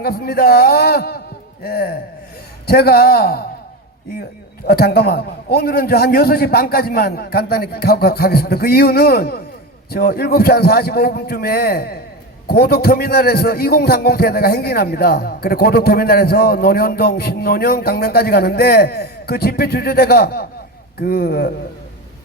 반갑습니다. 예. 제가, 잠깐만. 오늘은 한 6시 반까지만 간단히 가겠습니다. 그 이유는 7시 한 45분쯤에 고속터미널에서 2030 세대가 행진합니다. 그래, 고속터미널에서 논현동, 신논현, 강남까지 가는데 그 집회 주재자가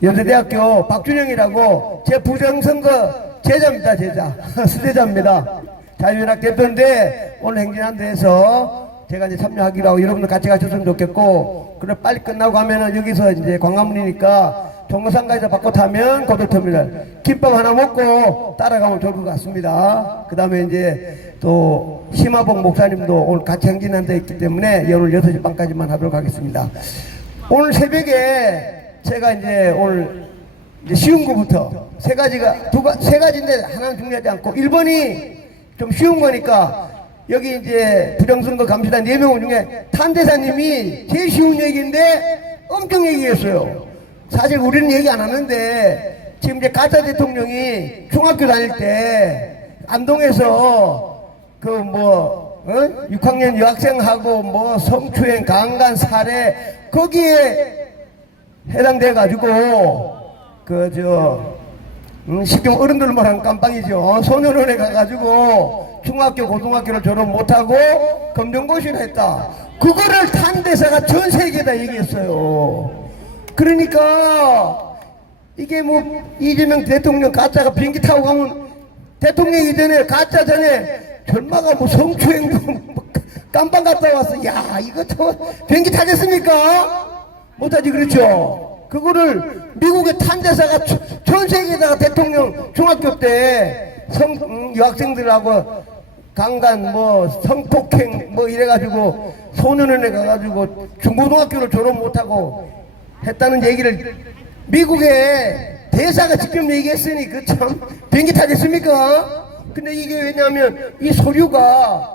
연세대학교 박준영이라고 제 부정선거 제자입니다. 제자. 수제자입니다. 자유연합 대표인데 오늘 행진한 데에서 제가 이제 참여하기로 하고 여러분들 같이 가셨으면 좋겠고, 그래 빨리 끝나고 하면은 여기서 이제 광화문이니까 종로상가에서 바꿔 타면 고속터미널 김밥 하나 먹고 따라가면 좋을 것 같습니다. 그 다음에 이제 또 심화봉 목사님도 오늘 같이 행진한 데 있기 때문에 오늘 6시 반까지만 하도록 하겠습니다. 오늘 새벽에 제가 이제 오늘 이제 쉬운 거부터 세 가지인데 하나는 중요하지 않고 1번이 좀 쉬운 거니까 여기 이제 부정선거 감시단 4명 중에 탄대사님이 제일 쉬운 얘기인데 엄청 얘기했어요. 사실 우리는 얘기 안 하는데 지금 이제 가짜 대통령이 중학교 다닐 때 안동에서 6학년 여학생하고 성추행, 강간, 살해 거기에 해당돼 가지고 쉽게 어른들 말하는 깜빵이죠. 소년원에 가가지고 중학교, 고등학교를 졸업 못하고 검정고시를 했다. 그거를 탄대사가 전 세계에다 얘기했어요. 그러니까 이게 이재명 대통령 가짜가 비행기 타고 가면 대통령이 전에 가짜 전에 전마가 성추행도 깜빵 갔다 왔어. 야, 이거 비행기 타겠습니까? 못하지. 그렇죠. 그거를 미국의 탄대사가 전 세계에다가 대통령 중학교 때 여학생들하고 강간 성폭행 이래가지고 소년원에 가가지고 중고등학교를 졸업 못하고 했다는 얘기를 미국의 대사가 직접 얘기했으니 그 참 비행기 타겠습니까? 근데 이게 왜냐하면 이 서류가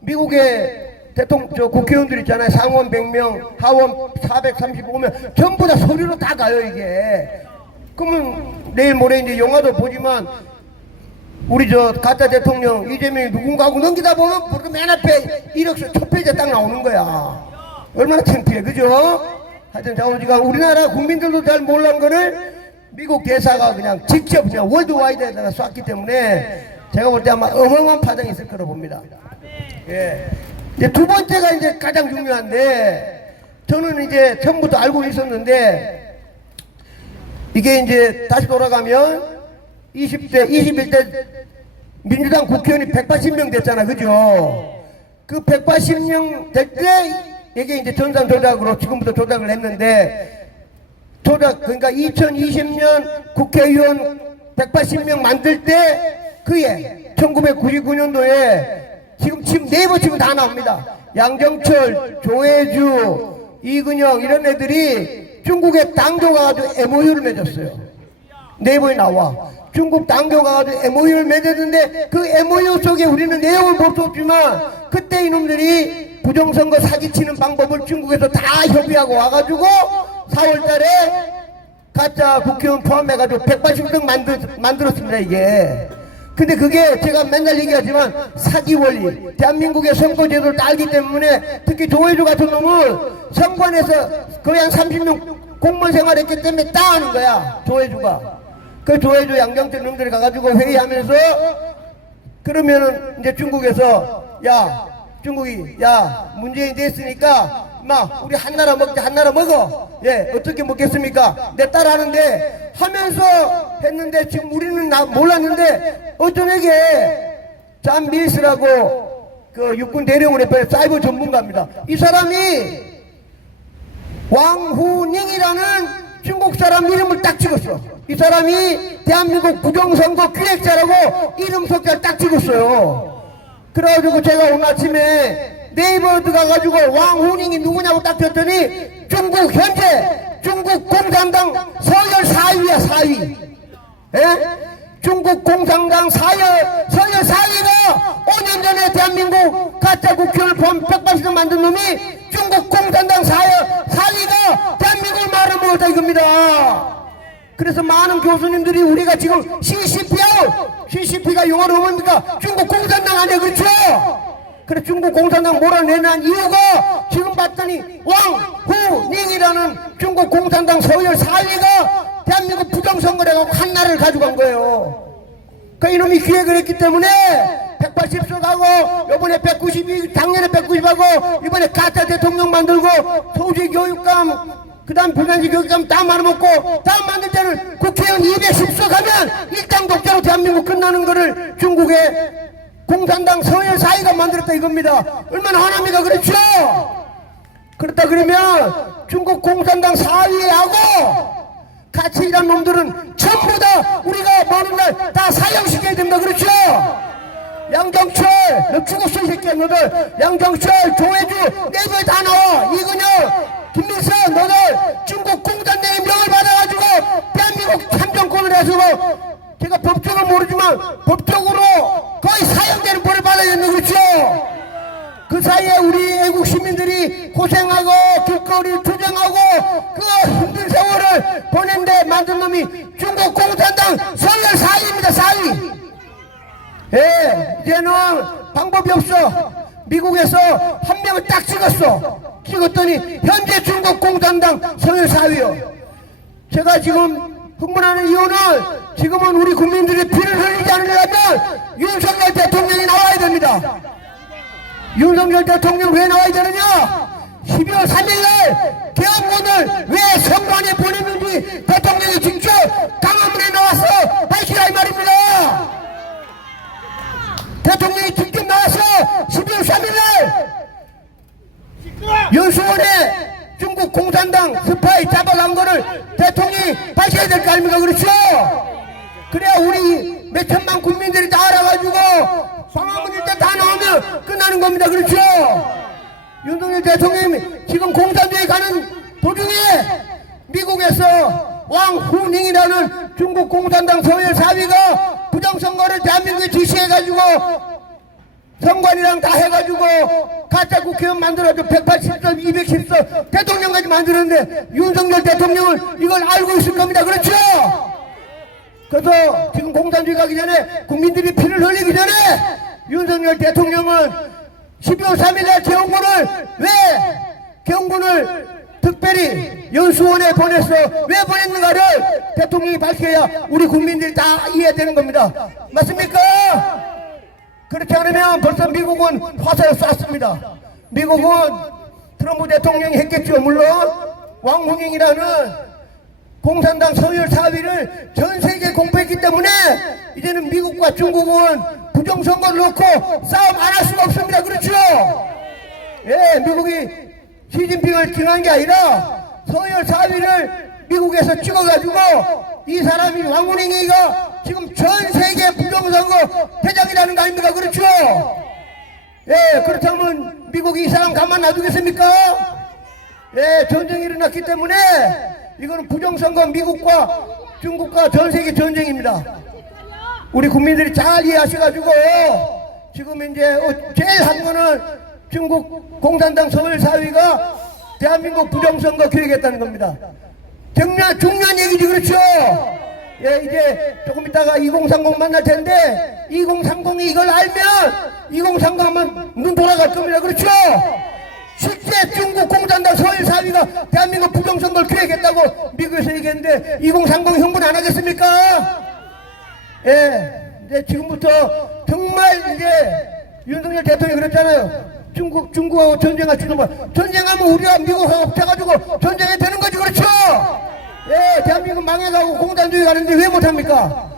미국의 국회의원들 있잖아요. 상원 100명, 하원 435명 전부 다 서류로 다 가요. 이게 그러면 내일 모레 이제 영화도 보지만 우리 가짜 대통령 이재명이 누군가하고 넘기다 보면 맨 앞에 1억 첫 페이지에 딱 나오는 거야. 얼마나 창피해. 그죠? 하여튼 자오지가 우리나라 국민들도 잘 몰란 거를 미국 대사가 그냥 직접 월드와이드에다가 쐈기 때문에 제가 볼 때 아마 어마어마한 파장이 있을 거라고 봅니다. 예. 이제 두 번째가 이제 가장 중요한데, 저는 이제 처음부터 알고 있었는데, 이게 이제 다시 돌아가면 20대, 21대 민주당 국회의원이 180명 됐잖아. 그죠? 그 180명 될 때, 이게 이제 전산 조작으로 지금부터 조작을 했는데, 그러니까 2020년 국회의원 180명 만들 때, 그해 1999년도에 지금 네이버 치면 다 나옵니다. 양정철, 조혜주, 이근영 이런 애들이 중국에 당조 가가지고 MOU를 맺었어요. 네이버에 나와. 중국 당조 가가지고 MOU를 맺었는데 그 MOU 속에 우리는 내용을 볼 수 없지만 그때 이놈들이 부정선거 사기치는 방법을 중국에서 다 협의하고 와가지고 4월달에 가짜 국회의원 포함해가지고 180명 만들었습니다. 이게. 근데 그게 제가 맨날 얘기하지만 사기 원리, 대한민국의 선거제도를 다 알기 때문에 특히 조혜주 같은 놈은 선관에서 거의 한 30년 공무원 생활했기 때문에 다 아는 거야. 조혜주가. 그 조혜주 양정철 놈들이 가가지고 회의하면서 그러면은 이제 중국에서 중국이 문재인 됐으니까 우리 한나라 먹자. 한나라 먹어. 예, 어떻게 먹겠습니까? 내 딸 하는데 하면서 했는데 지금 우리는 몰랐는데 어떤 애게 잔 밀스라고 그 육군 대령을 했어요. 사이버 전문가입니다. 이 사람이 왕후닝이라는 중국 사람 이름을 딱 찍었어. 이 사람이 대한민국 부정선거 기획자라고 이름 석자를 딱 찍었어요. 그래가지고 제가 오늘 아침에 네이버 들어가가지고 왕후닝이 누구냐고 딱 쳤더니 현재 중국 공산당 서열 4위야. 4위. 예? 중국 공산당 서열 4위가 5년 전에 대한민국 가짜 국회의원을 포함 180명 만든 놈이 중국 공산당 서열 4위가 대한민국을 말아먹었다 이겁니다. 그래서 많은 교수님들이 우리가 지금 CCP가 영어로 뭡니까? 중국 공산당 아니야. 그렇죠? 그래 중국 공산당 몰아내는 이유가 지금 봤더니 왕후닝이라는 중국 공산당 서열 4위가 대한민국 부정선거를 해갖고 한 나라를 가져간 거예요. 그 이놈이 기획을 했기 때문에 180석 하고 요번에 192, 작년에 190하고 이번에 가짜 대통령 만들고 소지 교육감 그 다음 불간지 교육감 다 말아먹고 다음 만들 때는 국회의원 210석 하면 일당 독자로 대한민국 끝나는 거를 중국의 공산당 서열 4위가 만들었다 이겁니다. 얼마나 화납니까? 그렇죠? 그렇다 그러면 중국 공산당 4위하고 같이 일한 놈들은 전부 다 우리가 먼 날 다 사형시켜야 된다. 그렇죠? 양정철 너 죽었어 이 새끼야. 너들 양정철 조혜주 네이버에 다 나와. 이근혁 김민선 너들 중국 공산당의 명을 받아가지고 대한민국 참정권을 해서 제가 법적은 모르지만 법적으로 거의 사형되는 벌을 받아야 된다. 그렇죠? 그 사이에 우리 애국 시민들이 고생하고 길거리 투쟁하고 그 힘든 세월을 보낸데 만든 놈이 중국 공산당 서열 4위입니다. 4위. 예, 이제는 방법이 없어. 미국에서 한 명을 딱 찍었더니 현재 중국 공산당 서열 4위요. 제가 지금 흥분하는 이유는 지금은 우리 국민들이 피를 흘리지 않으려면 윤석열 대통령이 나와야 됩니다. 윤석열 대통령 왜 나와야 되느냐? 12월 3일날 계엄군을 왜 성관에 보냈는지 대통령이 직접 강화문에 나와서 밝히라 이 말입니다. 대통령이 직접 나와서 12월 3일날 연수원에 중국 공산당 스파이 잡아간 거를 대통령이 밝혀야 될 거 아닙니까? 그렇죠? 그래야 우리 몇천만 국민들이 다 알아가지고 광화문 일대 다 나오면 끝나는 겁니다. 그렇죠? 윤석열 대통령이 지금 공산주의 가는 도중에 미국에서 왕후닝이라는 중국 공산당 서열 4위가 부정선거를 대한민국에 지시해가지고 선관이랑 다 해가지고 가짜 국회의원 만들어서 180석 210석 대통령까지 만들었는데 윤석열 대통령은 이걸 알고 있을 겁니다. 그렇죠? 그래서 지금 공산주의 가기 전에 국민들이 피를 흘리기 전에 윤석열 대통령은 12월 3일날 계엄군을 특별히 연수원에 보냈어. 왜 보냈는가를 대통령이 밝혀야 우리 국민들이 다 이해되는 겁니다. 맞습니까? 그렇지 않으면 벌써 미국은 화살을 쐈습니다. 미국은 트럼프 대통령이 했겠죠. 물론 왕후닝이라는 공산당 서열 4위를 전 세계에 공포했기 때문에 이제는 미국과 중국은 부정선거를 놓고 싸움 안 할 수가 없습니다. 그렇죠? 예, 미국이 시진핑을 지난 게 아니라 서열 4위를 미국에서 찍어가지고 이 사람이 왕후닝이가 지금 전 세계 부정선거 대장이라는 거 아닙니까? 그렇죠? 예, 그렇다면 미국이 이 사람 가만 놔두겠습니까? 예, 전쟁이 일어났기 때문에 이거는 부정선거 미국과 중국과 전 세계 전쟁입니다. 우리 국민들이 잘 이해하셔가지고 지금 이제 제일 한 거는 중국 공산당 서열 4위가 대한민국 부정선거 기획했다는 겁니다. 중요한 얘기지. 그렇죠? 예, 이제 조금 있다가 2030 만날 텐데 2030이 이걸 알면 2030 하면 눈 돌아갈 겁니다. 그렇죠? 실제 중국 공산당 서열 4위가 대한민국 부정선거를 기획했다고 미국에서 얘기했는데 2030 흥분 안 하겠습니까? 예, 이제 지금부터 정말 이제 윤석열 대통령이 그랬잖아요. 중국하고 전쟁할지도 뭐 전쟁하면 우리가 미국하고 합쳐가지고 전쟁이 되는 거지. 그렇죠? 예, 대한민국 망해가고 공산주의 가는데 왜 못합니까?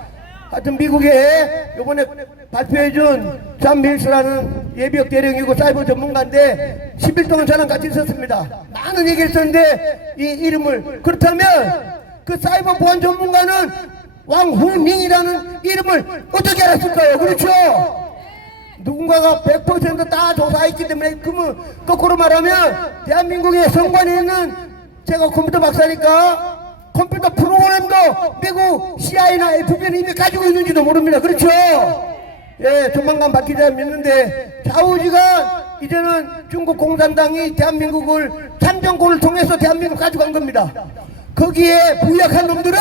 하여튼 미국에 요번에 발표해준 존 밀스라는 예비역 대령이고 사이버 전문가인데 10일 동안 저랑 같이 있었습니다. 많은 얘기를 했었는데 이 이름을 그렇다면 그 사이버 보안 전문가는 왕후닝이라는 이름을 어떻게 알았을까요? 그렇죠? 누군가가 100%다 조사했기 때문에 그러면 거꾸로 말하면 대한민국의 선관위에 있는 제가 컴퓨터 박사니까 컴퓨터 프로그램도 미국 CIA나 FBI는 이미 가지고 있는지도 모릅니다. 그렇죠? 예, 조만간 바뀌자 믿는데 좌우지간 이제는 중국 공산당이 대한민국을 참정권을 통해서 대한민국을 가져간 겁니다. 거기에 부역한 놈들은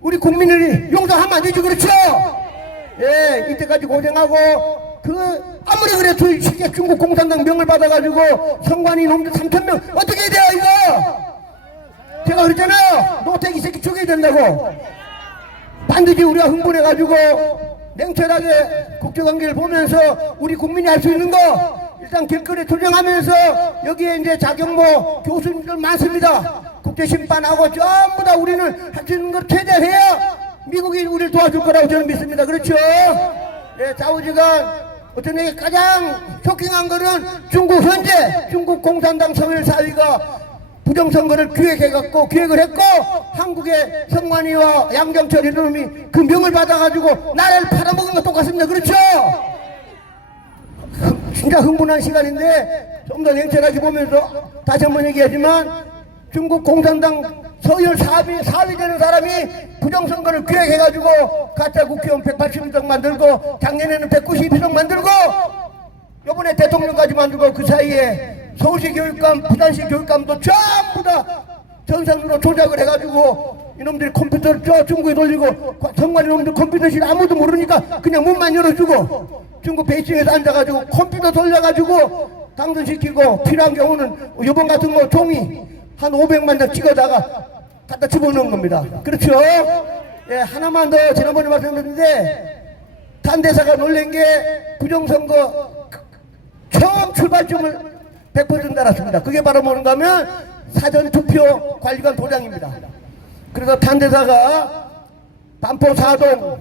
우리 국민들이 용서하면 안 되죠. 그렇죠? 예, 이때까지 고생하고 아무리 그래도 쉽게 중국 공산당 명을 받아가지고 선관위 놈들 3,000명 어떻게 해야 돼요 이거? 제가 그랬잖아요. 노태기 새끼 죽여야 된다고. 반드시 우리가 흥분해가지고 냉철하게 국제관계를 보면서 우리 국민이 할 수 있는 거 일단 길거리에 투쟁하면서 여기에 이제 자경모 교수님들 많습니다. 국제심판하고 전부 다 우리는 할 수 있는 걸 최대해야 미국이 우리를 도와줄 거라고 저는 믿습니다. 그렇죠? 예, 좌우지간 어떤 게 가장 쇼킹한 거는 중국 현재 중국 공산당 서울사위가 부정선거를 기획을 했고 한국의 선관위와 양정철 이놈이 그 명을 받아가지고 나라를 팔아먹은 거 똑같습니다. 그렇죠? 진짜 흥분한 시간인데 좀 더 냉철하게 보면서 다시 한번 얘기하지만 중국 공산당 서열 4위 되는 사람이 부정선거를 기획해가지고 가짜 국회의원 180석 만들고 작년에는 192석 만들고 요번에 대통령까지 만들고 그 사이에 서울시 교육감, 부산시 교육감도 전부 다 전산으로 조작을 해가지고 이놈들이 컴퓨터를 저 중국에 돌리고 선관위 놈들 컴퓨터실 아무도 모르니까 그냥 문만 열어주고 중국 베이징에서 앉아가지고 컴퓨터 돌려가지고 당선시키고 필요한 경우는 요번 같은 거 종이 한 500만 장 찍어다가 갖다 집어넣은 겁니다. 그렇죠? 예, 하나만 더 지난번에 말씀드렸는데 탄대사가 놀란 게 부정선거 처음 출발점을 100% 달았습니다. 그게 바로 뭔가 하면 사전투표 관리관 도장입니다. 그래서 탄대사가 반포 4동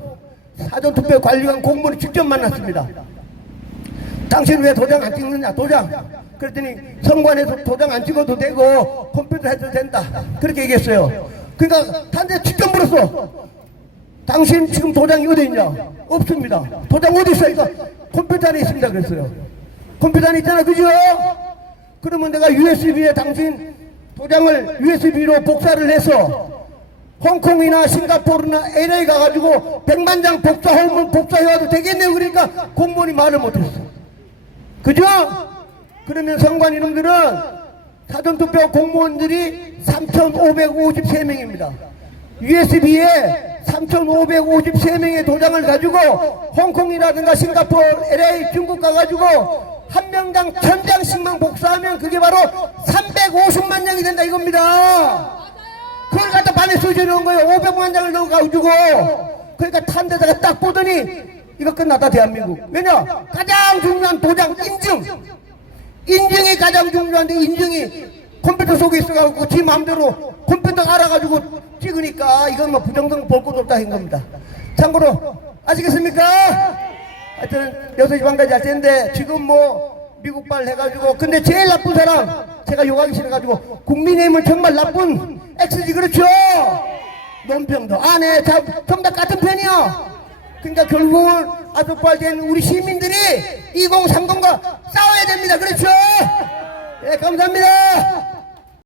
사전투표 관리관 공무원을 직접 만났습니다. 당신 왜 도장 안 찍느냐? 도장. 그랬더니 선관에서 도장 안 찍어도 되고 컴퓨터 해도 된다. 그렇게 얘기했어요. 그러니까 탄대 직접 물었어. 당신 지금 도장이 어디 있냐? 없습니다. 도장 어디 있어? 이거 컴퓨터 안에 있습니다. 그랬어요. 컴퓨터 안에 있잖아. 그죠? 그러면 내가 USB에 당신 도장을 USB로 복사를 해서 홍콩이나 싱가포르나 LA 가가지고 100만 장 복사해와도 되겠네요. 그러니까 공무원이 말을 못했어. 그죠? 그러면 선관 이놈들은 사전투표 공무원들이 3,553명입니다. USB에 3,553명의 도장을 가지고 홍콩이라든가 싱가포르, LA, 중국 가가지고 한 명당 1,000장씩만 복사하면 그게 바로 350만 장이 된다 이겁니다. 그걸 갖다 반에 써주는 거예요. 500만 장을 넣어가지고. 그러니까 탄데다가 딱 보더니 이거 끝났다 대한민국. 왜냐? 가장 중요한 도장 인증이 가장 중요한데 인증이 컴퓨터 속에 있어가지고 지 마음대로 컴퓨터 알아가지고 찍으니까 이건 뭐 부정선 볼 것도 없다 한 겁니다. 참고로 아시겠습니까? 하여튼 6시 반까지 할 텐데 지금 뭐 미국발 해가지고 근데 제일 나쁜 사람 제가 욕하기 싫어가지고 국민의힘은 정말 나쁜 X지 그렇죠? 논평도 안해 전부 다 같은 편이야. 그러니까 결국은 아주빨된 우리 시민들이 2030과 싸워야 됩니다. 그렇죠? 예, 감사합니다.